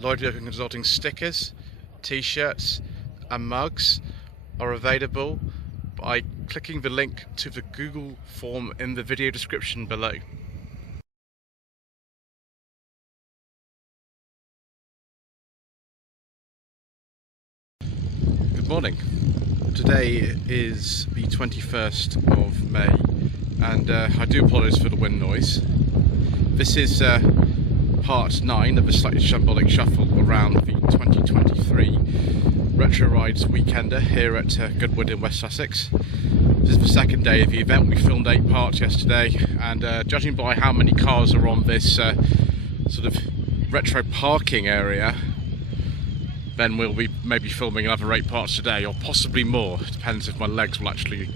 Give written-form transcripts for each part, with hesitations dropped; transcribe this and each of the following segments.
Lloyd Consulting stickers, t-shirts and mugs are available by clicking the link to the Google form in the video description below. Good morning. Today is the 21st of May and I do apologise for the wind noise. This is part 9 of the Slightly Shambolic Shuffle around the 2023 Retro Rides Weekender here at Goodwood in West Sussex. This is the second day of the event. We filmed 8 parts yesterday, and judging by how many cars are on this sort of retro parking area, then we'll be maybe filming another 8 parts today, or possibly more. It depends if my legs will actually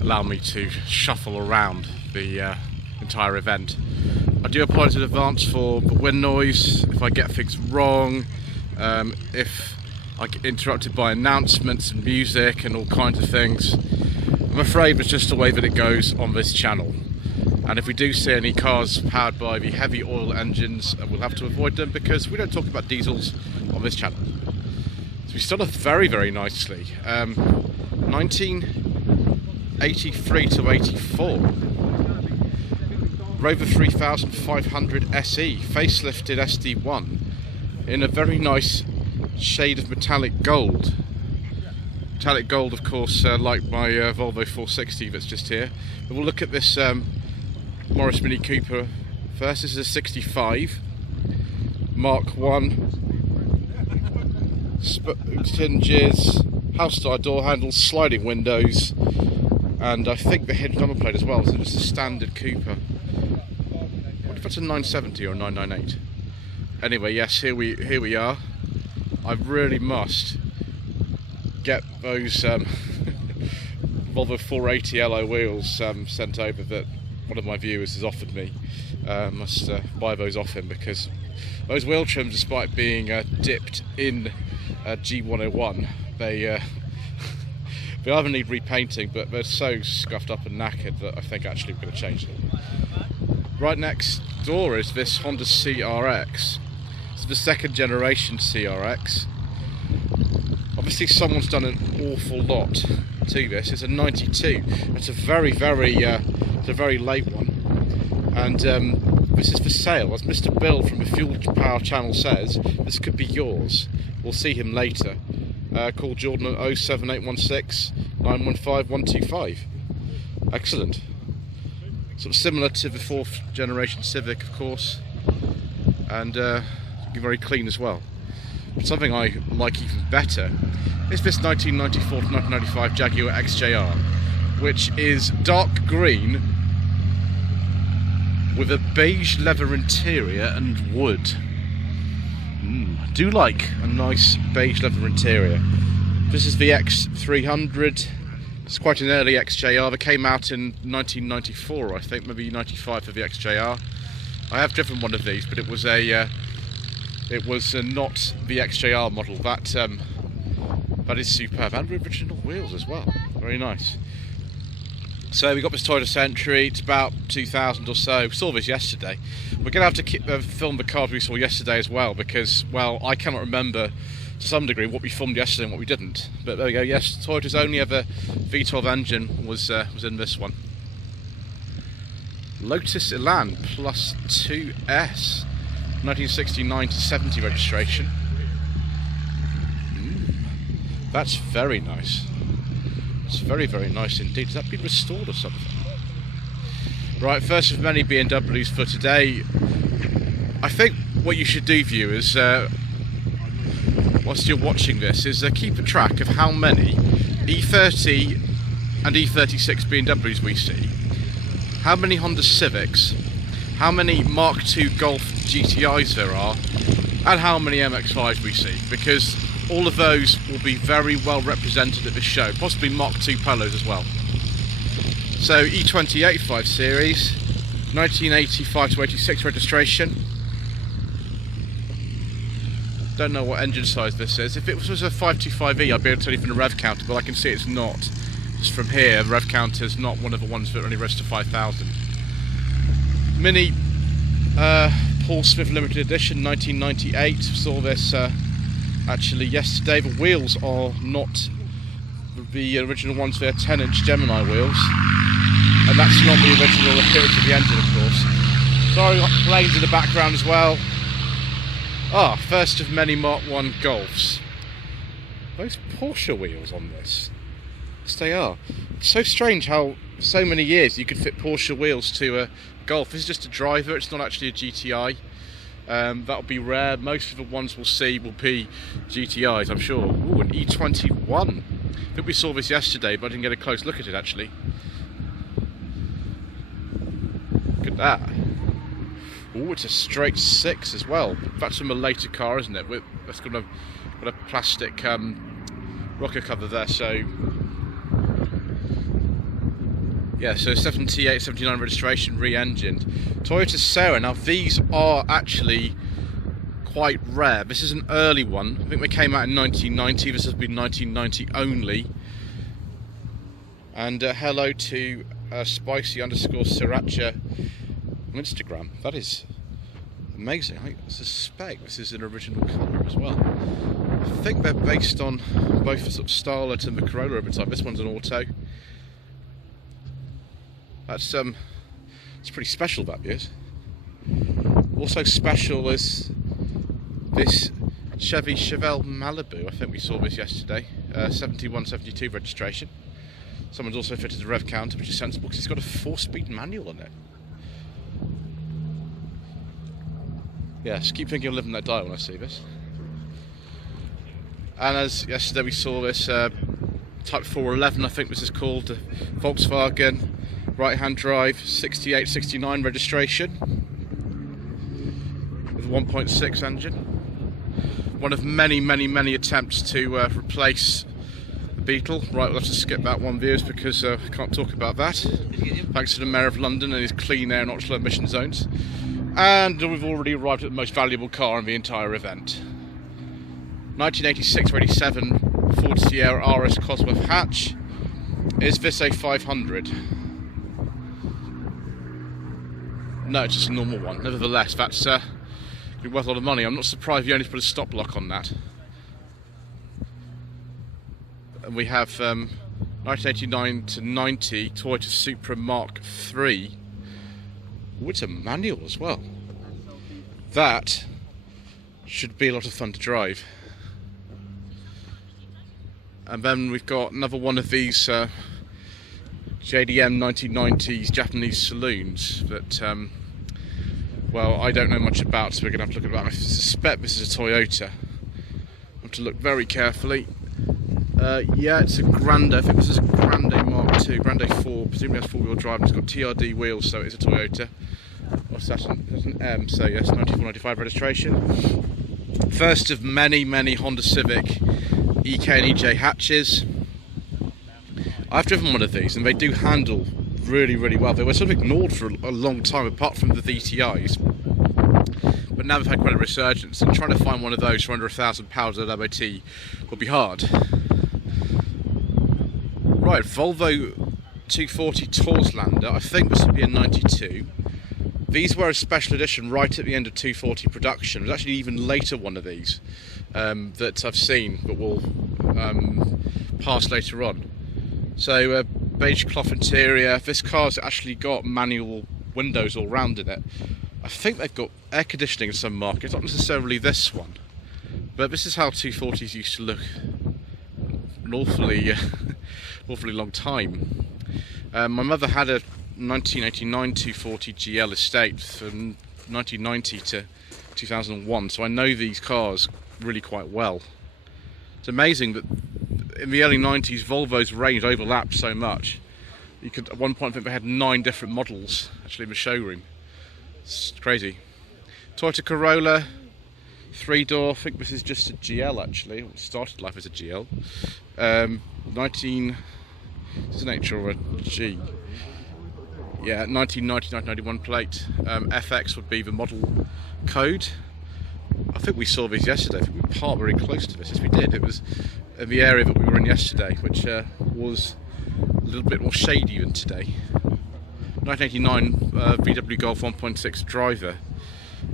allow me to shuffle around the entire event. I do apologise in advance for the wind noise, if I get things wrong, if I get interrupted by announcements and music and all kinds of things. I'm afraid it's just the way that it goes on this channel. And if we do see any cars powered by the heavy oil engines, we'll have to avoid them because we don't talk about diesels on this channel. So we start off very, very nicely. 1983 to 84. Rover 3500 SE, facelifted SD1 in a very nice shade of metallic gold. Metallic gold, of course, like my Volvo 460 that's just here. But we'll look at this Morris Mini Cooper first. This is a 65 Mark 1, hinges, house style door handles, sliding windows, and I think the hidden number plate as well. So just a standard Cooper. If it's a 970 or a 998. Anyway, yes, here we are. I really must get those Volvo 480 alloy wheels sent over that one of my viewers has offered me. Must buy those off him because those wheel trims, despite being dipped in G101, they either need repainting, but they're so scuffed up and knackered that I think actually we're going to change them. Right next door is this Honda CRX. It's the second generation CRX. Obviously someone's done an awful lot to this. It's a 92. It's a very, very late one. And this is for sale. As Mr. Bill from the Fuel Power channel says, this could be yours. We'll see him later. Call Jordan on 07816 915 125. Excellent. Sort of similar to the 4th generation Civic, of course, and very clean as well. But something I like even better is this 1994 to 1995 Jaguar XJR, which is dark green with a beige leather interior and wood. I do like a nice beige leather interior. This is the X300. It's quite an early XJR. They came out in 1994, I think, maybe 95 for the XJR. I have driven one of these, but it was not the XJR model. That is superb, and with original wheels as well. Very nice. So we got this Toyota Century. It's about 2000 or so. We saw this yesterday. We're going to have to film the cars we saw yesterday as well because, well, I cannot remember to some degree what we filmed yesterday and what we didn't. But there we go. Yes, Toyota's only ever V12 engine was in this one. Lotus Elan Plus 2S, 1969 to 70 registration. That's very nice. It's very, very nice indeed. Has that been restored or something? Right, first of many BMWs for today. I think what you should do, viewers, whilst you're watching this, is keep a track of how many E30 and E36 BMWs we see, how many Honda Civics, how many Mark II Golf GTIs there are, and how many MX-5s we see, because all of those will be very well represented at this show, possibly Mark II Polos as well. So E20 85 series, 1985 to 86 registration. Don't know what engine size this is. If it was a 525e, I'd be able to tell you from the rev counter, but I can see it's not. Just from here, the rev counter is not one of the ones that only register 5,000. Mini Paul Smith limited edition 1998. Saw this actually yesterday. The wheels are not the original ones, they're 10-inch Gemini wheels, and that's not the original appearance of the engine, of course. Sorry, got planes in the background as well. First of many Mark 1 Golfs. Those Porsche wheels on this. Yes, they are. It's so strange how so many years you could fit Porsche wheels to a Golf. This is just a driver, it's not actually a GTI. That'll be rare. Most of the ones we'll see will be GTIs, I'm sure. Ooh, an E21. I think we saw this yesterday, but I didn't get a close look at it actually. Look at that. Oh, it's a straight 6 as well. That's from a later car, isn't it? That's got a plastic rocker cover there, so yeah, so 78, 79 registration, re-engined. Toyota Sera. Now these are actually quite rare. This is an early one. I think they came out in 1990. This has been 1990 only. And hello to spicy_sriracha on Instagram. That is amazing. I suspect this is an original colour as well. I think they're based on both the sort of Starlet and the Corolla over time. This one's an auto. That's it's pretty special, that is. Also special is this Chevy Chevelle Malibu. I think we saw this yesterday. 71, 72 registration. Someone's also fitted a rev counter, which is sensible because it's got a 4-speed manual on it. Yeah, just keep thinking of living that dial when I see this. And as yesterday we saw this Type 411, I think this is called, Volkswagen right-hand drive, 68, 69 registration with a 1.6 engine. One of many, many, many attempts to replace the Beetle. Right, we'll have to skip that one, viewers, because I can't talk about that. Thanks to the Mayor of London and his clean air and ultra-low emission zones. And we've already arrived at the most valuable car in the entire event. 1986-87 Ford Sierra RS Cosworth hatch. Is this a 500? No, it's just a normal one. Nevertheless, that's going to be worth a lot of money. I'm not surprised you only put a stop lock on that. And we have 1989 to 90 Toyota Supra Mark III. Oh, it's a manual as well. That should be a lot of fun to drive. And then we've got another one of these JDM 1990s Japanese saloons that, well, I don't know much about, so we're going to have to look at that. I suspect this is a Toyota. I have to look very carefully. Yeah, it's a Grande. I think this is a Grande Mark II, Grande 4, presumably has 4-wheel drive, and it's got TRD wheels, so it's a Toyota. What's that? That's an M, so yes, 94-95 registration. First of many, many Honda Civic EK and EJ hatches. I've driven one of these and they do handle really, really well. They were sort of ignored for a long time apart from the VTIs, but now they've had quite a resurgence, and trying to find one of those for under £1,000 at MOT will be hard. Right, Volvo 240 Torslander. I think this would be a 92. These were a special edition right at the end of 240 production. There's actually an even later one of these that I've seen, but will pass later on. So beige cloth interior. This car's actually got manual windows all round in it. I think they've got air conditioning in some markets, not necessarily this one, but this is how 240s used to look an awfully long time. My mother had a 1989 240 GL estate from 1990 to 2001, so I know these cars really quite well. It's amazing that in the early 90s Volvo's range overlapped so much. You could at one point think they had 9 different models actually in the showroom. It's crazy. Toyota Corolla 3-door. I think this is just a GL actually. It started life as a GL. 19. This is an H or a G. Yeah, 1990-1991 plate. FX would be the model code. I think we saw these yesterday. I think we parked very close to this. Yes, we did. It was in the area that we were in yesterday, which was a little bit more shady than today. 1989 VW Golf 1.6 driver.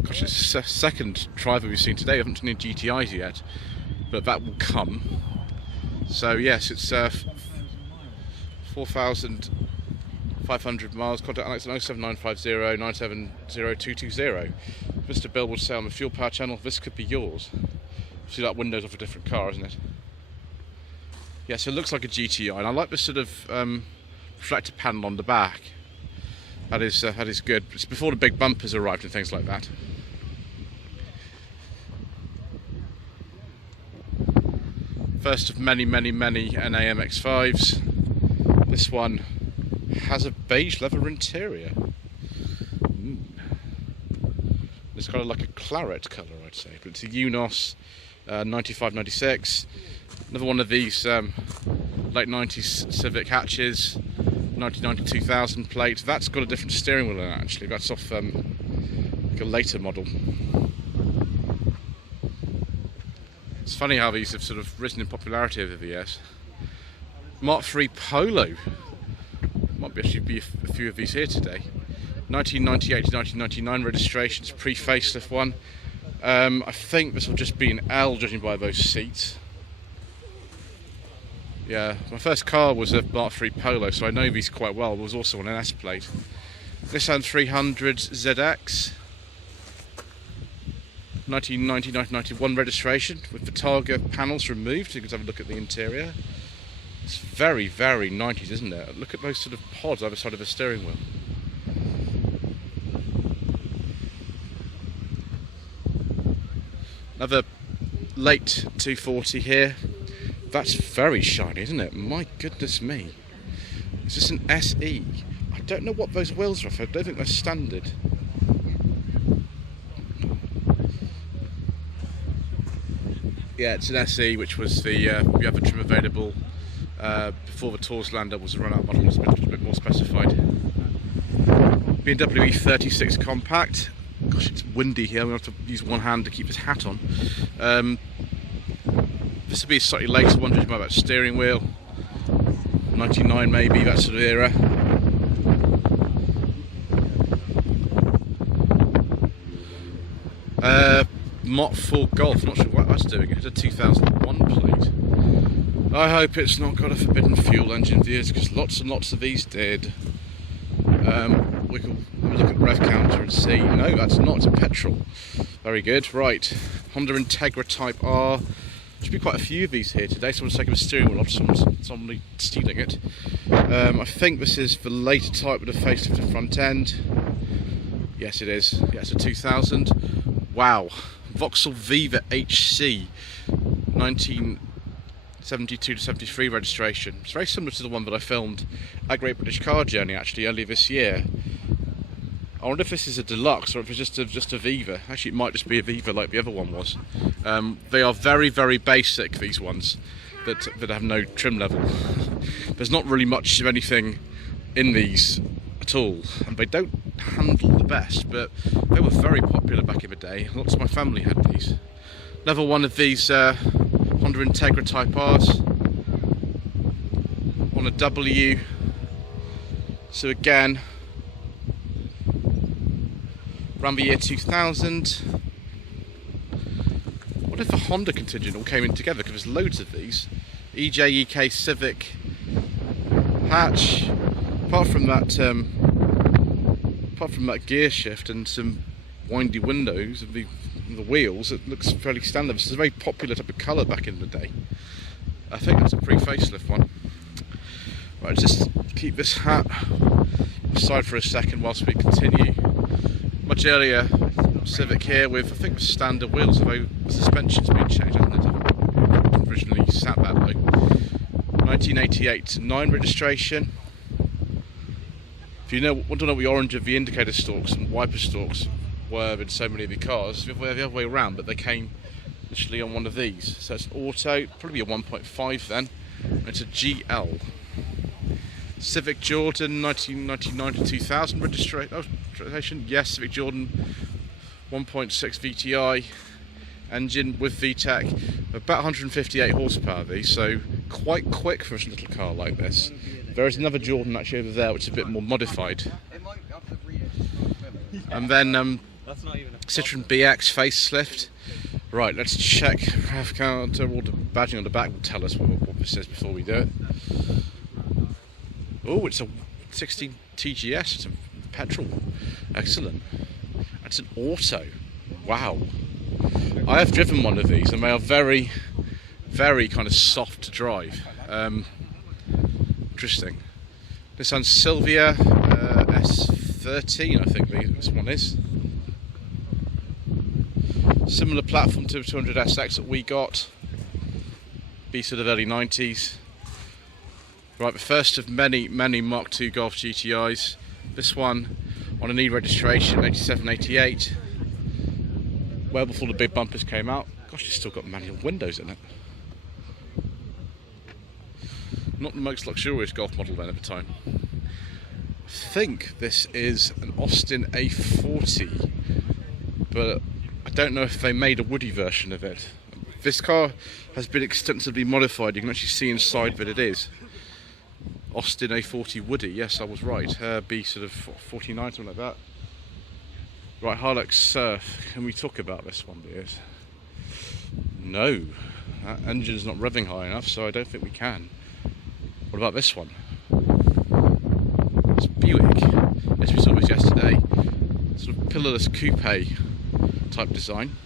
Gosh, it's the second driver we've seen today. I haven't seen any GTIs yet, but that will come. So yes, it's 4,500 miles. Contact Alex on 07950 970220. Mr. Bill would say on the fuel power channel, this could be yours. See that windows off a different car, isn't it? Yeah, so it looks like a GTI, and I like the sort of reflector panel on the back. That is good. It's before the big bumpers arrived and things like that. First of many NA MX-5s. This one has a beige leather interior. It's got like a claret colour, I'd say, but it's a Unos 95-96. Another one of these late 90s Civic hatches, 1990-2000 plate. That's got a different steering wheel in it, actually. That's off like a later model. It's funny how these have sort of risen in popularity over the years. Mark III Polo. Might actually be a few of these here today. 1998 to 1999 registrations, pre-facelift one. I think this will just be an L, judging by those seats. Yeah, my first car was a Mark III Polo, so I know these quite well. It was also on an S plate. Nissan 300 ZX. 1990-1991 registration with the Targa panels removed, so you can have a look at the interior. It's very 90s, isn't it? Look at those sort of pods either side of the steering wheel. Another late 240 here. That's very shiny, isn't it? My goodness me. Is this an SE? I don't know what those wheels are for. I don't think they're standard. Yeah, it's an SE, which was the other trim available before the Torslander was a run-out model. It's a bit more specified. BMW E36 compact. Gosh, it's windy here. I'm going to have to use one hand to keep this hat on. This will be a slightly later one, judging by that steering wheel. 99 maybe, that sort of era. Mott 4 Golf, not sure what that's doing. It had a 2001 plate. I hope it's not got a forbidden fuel engine, viewers, because lots and lots of these did. We can look at the rev counter and see. No, that's not. It's a petrol. Very good. Right. Honda Integra Type R. Should be quite a few of these here today. Someone's taking a steering wheel off. Someone's stealing it. I think this is the later type with a facelift at the front end. Yes, it is. Yeah, it's a 2000. Wow. Vauxhall Viva HC. 1972 to 73 registration. It's very similar to the one that I filmed at Great British Car Journey actually earlier this year. I wonder if this is a deluxe or if it's just a Viva. Actually, it might just be a Viva like the other one was. They are very basic, these ones that have no trim level. There's not really much of anything in these at all, and they don't handle the best, but they were very popular back in the day. Lots of my family had these. Another one of these Honda Integra Type Rs on a W. So again, around the year 2000. What if the Honda contingent all came in together? Because there's loads of these. EJEK Civic hatch. Apart from that gear shift and some windy windows of the wheels, it looks fairly standard. This is a very popular type of colour back in the day. I think it's a pre-facelift one. Right, just keep this hat aside for a second whilst we continue. Much earlier Civic here with, I think, the standard wheels, although the suspension's been changed, hasn't it? It originally sat that way. 1988 9 registration. If you want to know what the orange of the indicator stalks and wiper stalks were in so many of the cars, the other way around, but they came literally on one of these. So it's an auto, probably a 1.5 then, and it's a GL. Civic Jordan 1999 to 2000 registration. Yes, Civic Jordan 1.6 VTI engine with VTEC, about 158 horsepower these, so quite quick for a little car like this. There is another Jordan actually over there which is a bit more modified. And then Citroen BX facelift. Right, let's check RAV counter. All the badging on the back will tell us what this is before we do it. Oh, it's a 16 TGS. It's a petrol. Excellent. It's an auto. Wow. I have driven one of these and they are very, very kind of soft to drive. Interesting. This one's Sylvia S13, I think this one is. Similar platform to the 200SX that we got. Be sort of early 90s. Right, the first of many Mark II Golf GTIs. This one on an E registration, 87, 88. Well before the big bumpers came out. Gosh, it's still got manual windows in it. Not the most luxurious Golf model then at the time. I think this is an Austin A40, but I don't know if they made a Woody version of it. This car has been extensively modified. You can actually see inside that it is Austin A40 Woody. Yes, I was right. B sort of 49, something like that. Right, Hilux Surf. Can we talk about this one, dears? No, that engine's not revving high enough, so I don't think we can. What about this one? It's Buick. Yes, we saw this yesterday. Sort of pillarless coupe type design.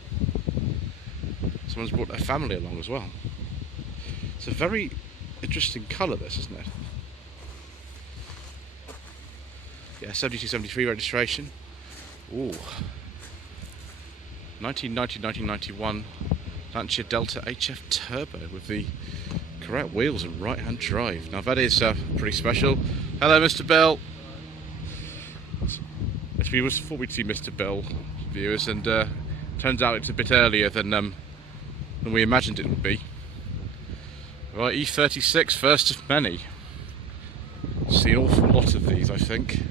Someone's brought their family along as well. It's a very interesting colour, this, isn't it? Yeah, 72, 73 registration. Ooh. 1990, 1991 Lancia Delta HF Turbo with the correct wheels and right-hand drive. Now that is pretty special. Hello, Mr. Bell. Yes, we thought we'd see Mr. Bell, viewers, and turns out it's a bit earlier than we imagined it would be. Right, E36, first of many. See an awful lot of these, I think.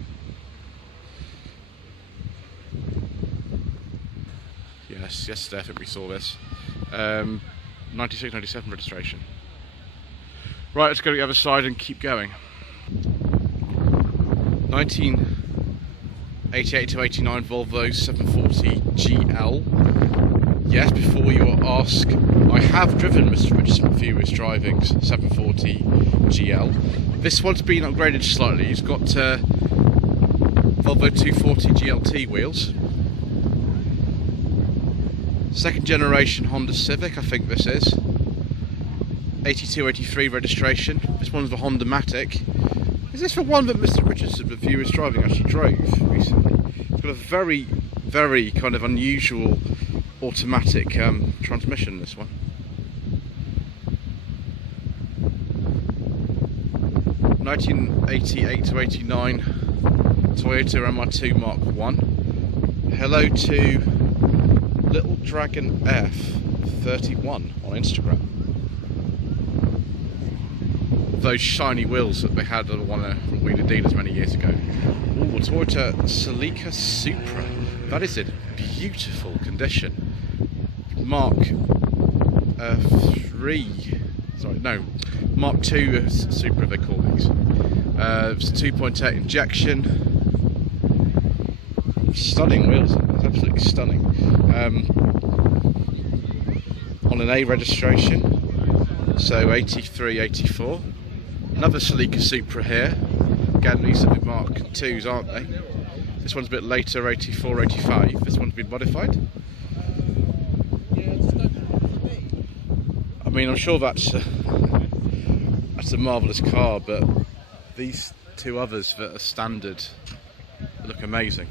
Yes, yesterday I think we saw this. 96, 97 registration. Right, let's go to the other side and keep going. 1988 to 89 Volvo 740 GL. Yes, before you ask, I have driven Mr. Richardson Furious Driving's 740 GL. This one's been upgraded slightly. It's got Volvo 240 GLT wheels. Second generation Honda Civic, I think this is. 82, 83 registration. This one's the Honda Matic. Is this the one that Mr. Richardson, the Furious Driving, actually drove recently? It's got a very, very kind of unusual automatic transmission, this one. 1988 to 89 Toyota MR2 Mark 1. Hello to Little Dragon F31 on Instagram. Those shiny wheels that they had on one from Wheeler Dealers many years ago. Ooh, Toyota Celica Supra. That is in beautiful condition. Mark 3, sorry, no, Mark 2 Supra they call these. It's a 2.8 injection. Stunning wheels, it's absolutely stunning. On an A registration, so 83, 84. Another Celica Supra here. Again, these are the Mark 2s, aren't they? This one's a bit later, 84, 85. This one's been modified. I mean, I'm sure that's a marvellous car, but these two others that are standard look amazing.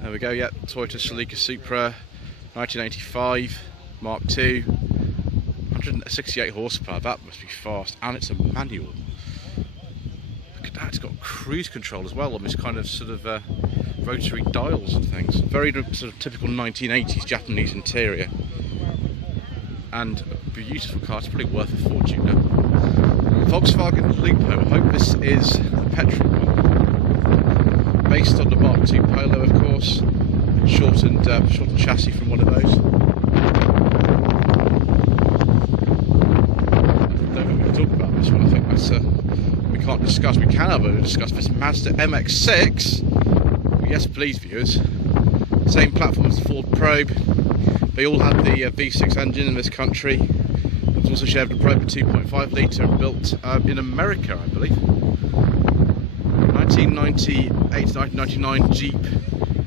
There we go, yeah, Toyota Celica Supra, 1985, Mark II, 168 horsepower, that must be fast, and it's a manual. Look at that, it's got cruise control as well on this kind of sort of rotary dials and things. Very sort of typical 1980s Japanese interior. And a beautiful car, it's probably worth a fortune now. Volkswagen Lupo, I hope this is a petrol one. Based on the Mark II Polo, of course. Shortened chassis from one of those. I don't think we can talk about this one. I think that's we can't discuss. We can, however, discuss this Mazda MX-6. yes please viewers, same platform as the Ford Probe. They all have the V6 engine in this country. It's also shared with the Probe, a 2.5 litre, built in America, I believe. 1998 to 1999 Jeep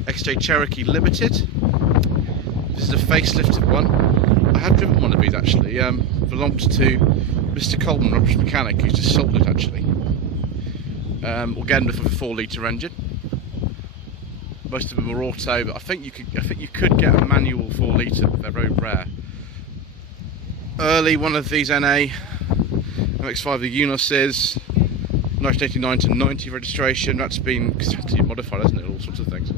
XJ Cherokee Limited. This is a facelifted one. I have driven one of these actually. Belongs to Mr. Coleman, rubbish mechanic, who's just sold it actually. Again with a 4 litre engine. Most of them are auto, but I think you could get a manual 4 litre, but they're very rare. Early one of these NA MX-5 the Unos 1989 to 90 registration. That's been modified, hasn't it? All sorts of things.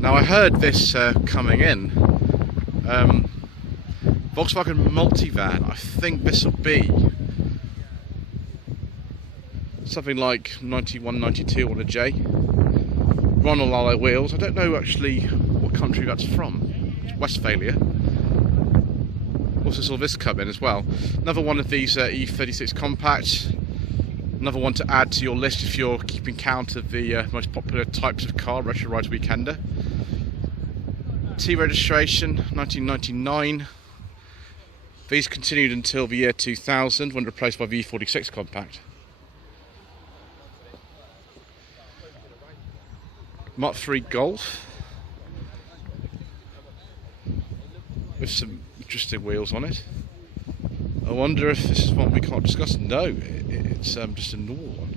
Now I heard this coming in. Volkswagen multivan. I think this will be something like 91, 92 on a J. Ronald alloy wheels. I don't know actually what country that's from. It's Westphalia. Also saw this come in as well. Another one of these E36 compacts. Another one to add to your list if you're keeping count of the most popular types of car, Retro Rides Weekender. T registration, 1999. These continued until the year 2000 when replaced by the E46 compact. Mark III Golf with some interesting wheels on it. I wonder if this is one we can't discuss. No, it's just a normal one.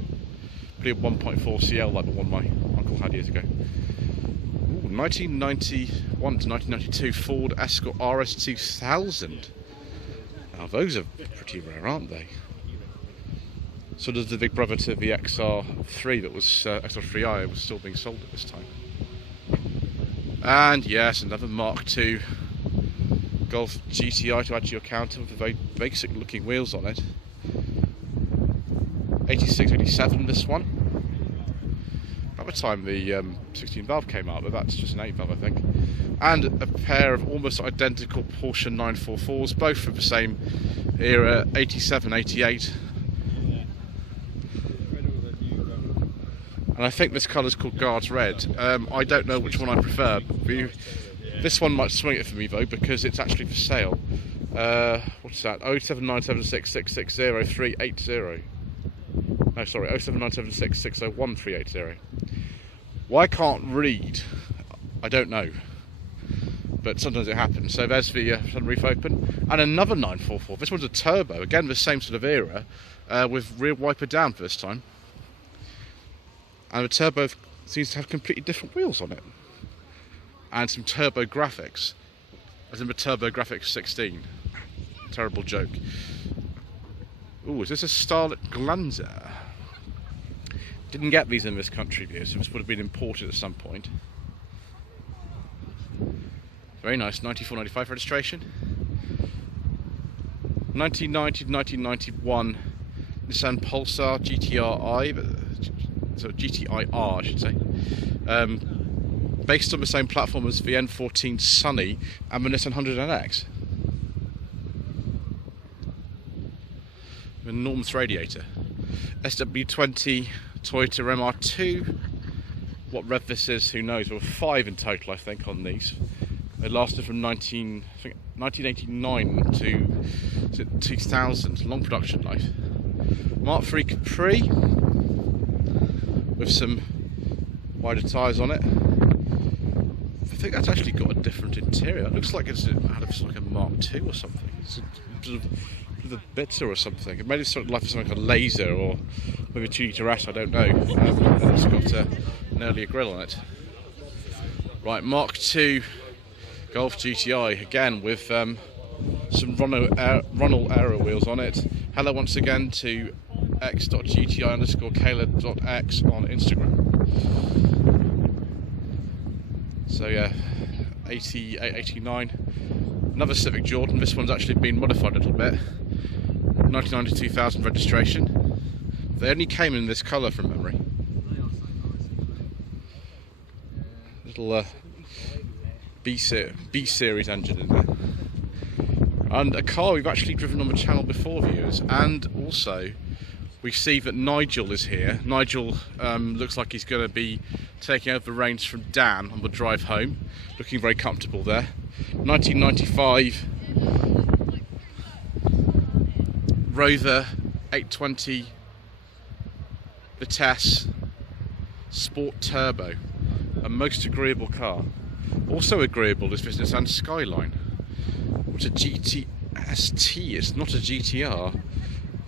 Probably a 1.4 CL like the one my uncle had years ago. Ooh, 1991 to 1992 Ford Escort RS 2000. Now those are pretty rare, aren't they? So does the big brother to the XR3 that was XR3i was still being sold at this time. And yes, another Mark II Golf GTI to add to your counter with very basic looking wheels on it. 86, 87 this one. About the time the 16 valve came out, but that's just an 8 valve I think. And a pair of almost identical Porsche 944s, both from the same era, 87, 88. And I think this colour is called Guards Red. I don't know which one I prefer. This one might swing it for me though, because it's actually for sale. What's that? 07976660380. No, sorry, 07976601380. Why I can't read, I don't know. But sometimes it happens. So there's the sunroof open. And another 944. This one's a turbo. Again, the same sort of era, with rear wiper down for this time. And the turbo seems to have completely different wheels on it. And some turbo graphics. As in the Turbo Graphics 16. Terrible joke. Ooh, is this a Starlet Glanzer? Didn't get these in this country, so this would have been imported at some point. Very nice, 94, 95 registration. 1990 to 1991 Nissan Pulsar GTR-I, so GTI-R I should say. Based on the same platform as the N14 Sunny and the Nissan 100NX. An enormous radiator. SW20 Toyota MR2. What rev this is, who knows? There were 5 in total, I think, on these. They lasted from 1989 to 2000. Long production life. Mark III Capri with some wider tyres on it. I think that's actually got a different interior. It looks like it's had like a Mark II or something. It's sort of a bitter or something. It made it sort of like something like a laser or maybe a 2 litre S, I don't know. And it's got an earlier grille on it. Right, Mark II Golf GTI again with some Ronald Aero wheels on it. Hello once again to x.gti_Caleb.x on Instagram. So yeah, 88, 89. Another Civic Jordan. This one's actually been modified a little bit. 1990 to 2000 registration. They only came in this colour from memory. Little B series engine in there. And a car we've actually driven on the channel before, viewers, and also we see that Nigel is here. Nigel looks like he's going to be taking over the reins from Dan on the drive home. Looking very comfortable there. 1995 Rover 820 Vitesse Sport Turbo. A most agreeable car. Also agreeable is this Nissan Skyline, which a GTST. It's not a GTR,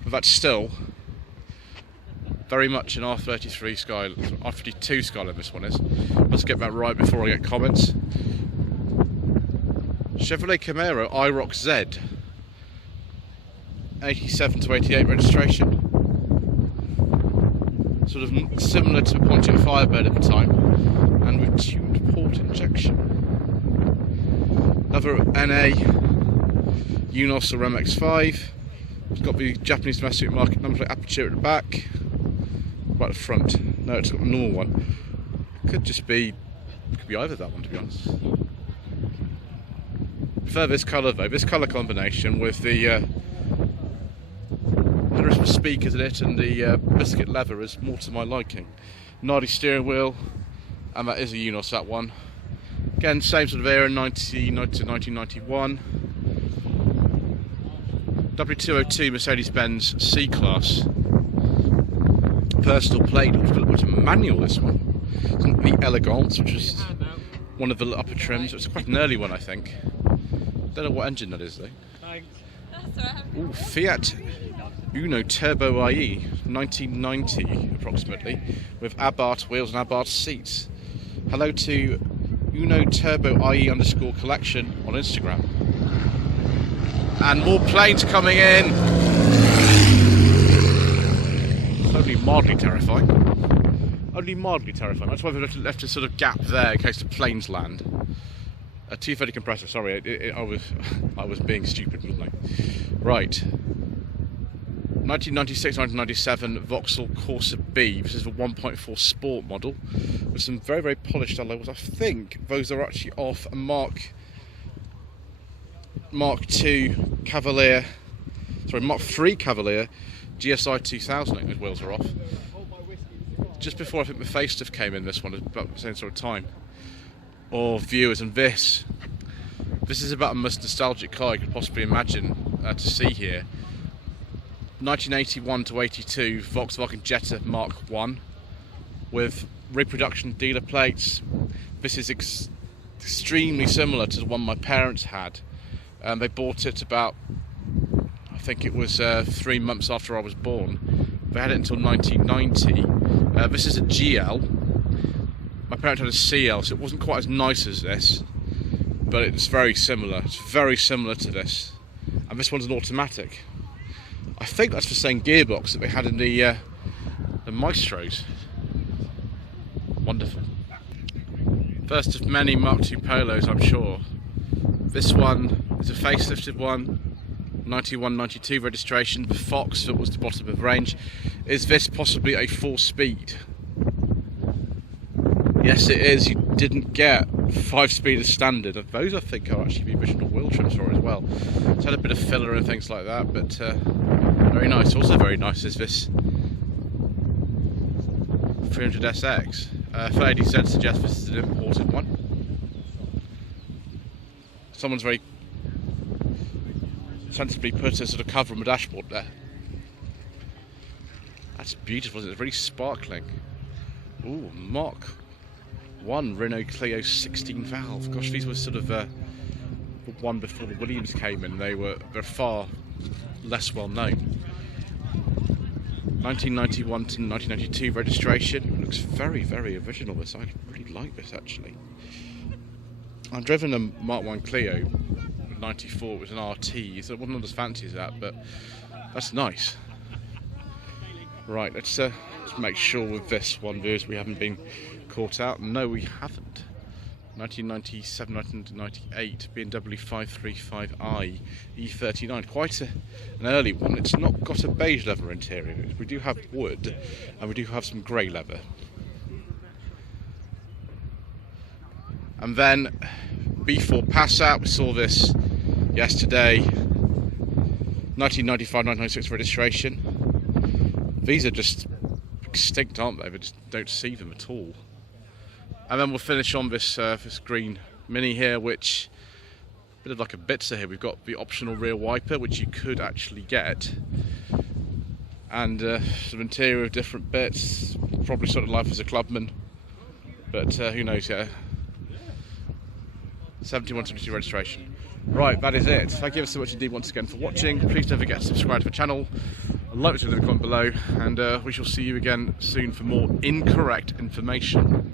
but that's still very much an R33 Skyline, R32 Skyline. This one is. Let's get that right before I get comments. Chevrolet Camaro IROC Z, 87 to 88 registration. Sort of similar to the Pontiac Firebird at the time, and with tuned port injection. Another NA Unos or MX-5. It's got the Japanese domestic market number plate aperture at the back, right at the front. No, it's got a normal one. Could be either that one, to be honest. Prefer this colour though. This colour combination with the speakers in it and the biscuit leather is more to my liking. Nardi steering wheel, and that is a Unos, that one. Again, same sort of era, 1990 to 1991. W202 Mercedes-Benz C-Class. Personal plate, which is a manual, this one. It's the Elegance, which is one of the upper trims. It's quite an early one, I think. Don't know what engine that is, though. Ooh, Fiat Uno Turbo IE, 1990 approximately, with Abarth wheels and Abarth seats. Hello to Uno Turbo IE _ collection on Instagram. And more planes coming in. Only mildly terrifying. Only mildly terrifying. That's why we've left a sort of gap there in case the planes land. A 230 compressor. Sorry, I was being stupid, wasn't I? Right. 1996, 1997 Vauxhall Corsa B. This is a 1.4 Sport model with some very, very polished alloys. I think those are actually off a Mark II Cavalier, Mark III Cavalier GSI 2000. I think those wheels are off. Just before I think the facelift came in, this one, about the same sort of time. Or viewers, and this is about the most nostalgic car you could possibly imagine to see here. 1981 to 82 Volkswagen Jetta Mark I with reproduction dealer plates. This is extremely similar to the one my parents had. They bought it about, I think it was 3 months after I was born. They had it until 1990. This is a GL. My parents had a CL, so it wasn't quite as nice as this, but it's very similar. It's very similar to this. And this one's an automatic. I think that's the same gearbox that they had in the Maestros. Wonderful. First of many Mark II Polos, I'm sure. This one is a facelifted one, 91, 92 registration. The Fox, that was the bottom of the range. Is this possibly a 4-speed? Yes, it is. You didn't get 5-speed as standard. Those, I think, are actually the original wheel trims for it as well. It's had a bit of filler and things like that, but very nice. Also very nice is this 300SX. FADZ suggests this is an imported one. Someone's very sensibly put a sort of cover on the dashboard there. That's beautiful, isn't it? It's really sparkling. Ooh, Mark I Renault Clio 16 valve. Gosh, these were sort of the one before the Williams came in. They're far less well known. 1991 to 1992 registration. It looks very, very original. This, I really like this actually. I've driven a Mark I Clio 94. It was an RT, so it wasn't as fancy as that, but that's nice. Right, let's make sure with this one, viewers, we haven't been caught out. No, we haven't. 1997, 1998 BMW 535i E39, quite an early one. It's not got a beige leather interior. We do have wood, and we do have some grey leather. And then B4 Passat, we saw this yesterday. 1995, 1996 registration. These are just extinct, aren't they? We just don't see them at all. And then we'll finish on this this green Mini here, which bit of like a bitzer here. We've got the optional rear wiper, which you could actually get, and some interior of different bits. Probably sort of life as a clubman, but who knows? Yeah, 7172 registration. Right, that is it. Thank you ever so much indeed once again for watching. Please don't forget to subscribe to the channel, like to leave a comment below, and we shall see you again soon for more incorrect information.